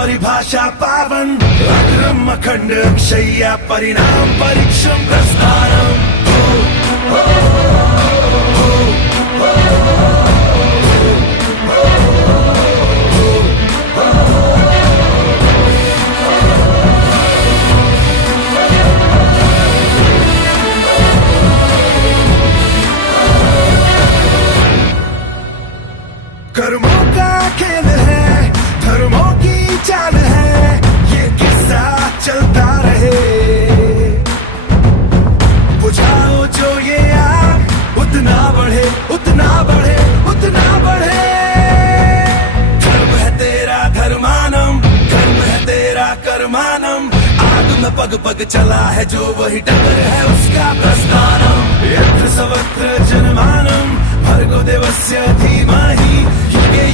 परिभाषा पावन अग्रम अखंड अक्षय्या परिणाम परीक्षम प्रस्थानम कर्मों का खेल है, धर्मों की चाल है, ये किस्सा चलता रहे। बुझाओ जो ये आग उतना बढ़े, उतना बढ़े, उतना बढ़े। धर्म है तेरा धर्मानम, कर्म है तेरा कर्मानम। आग में पग पग चला है जो वही डगर है उसका प्रस्थानम। यत्र सर्वत्र जनमानम भर्गो देवस्य धीमहि युगे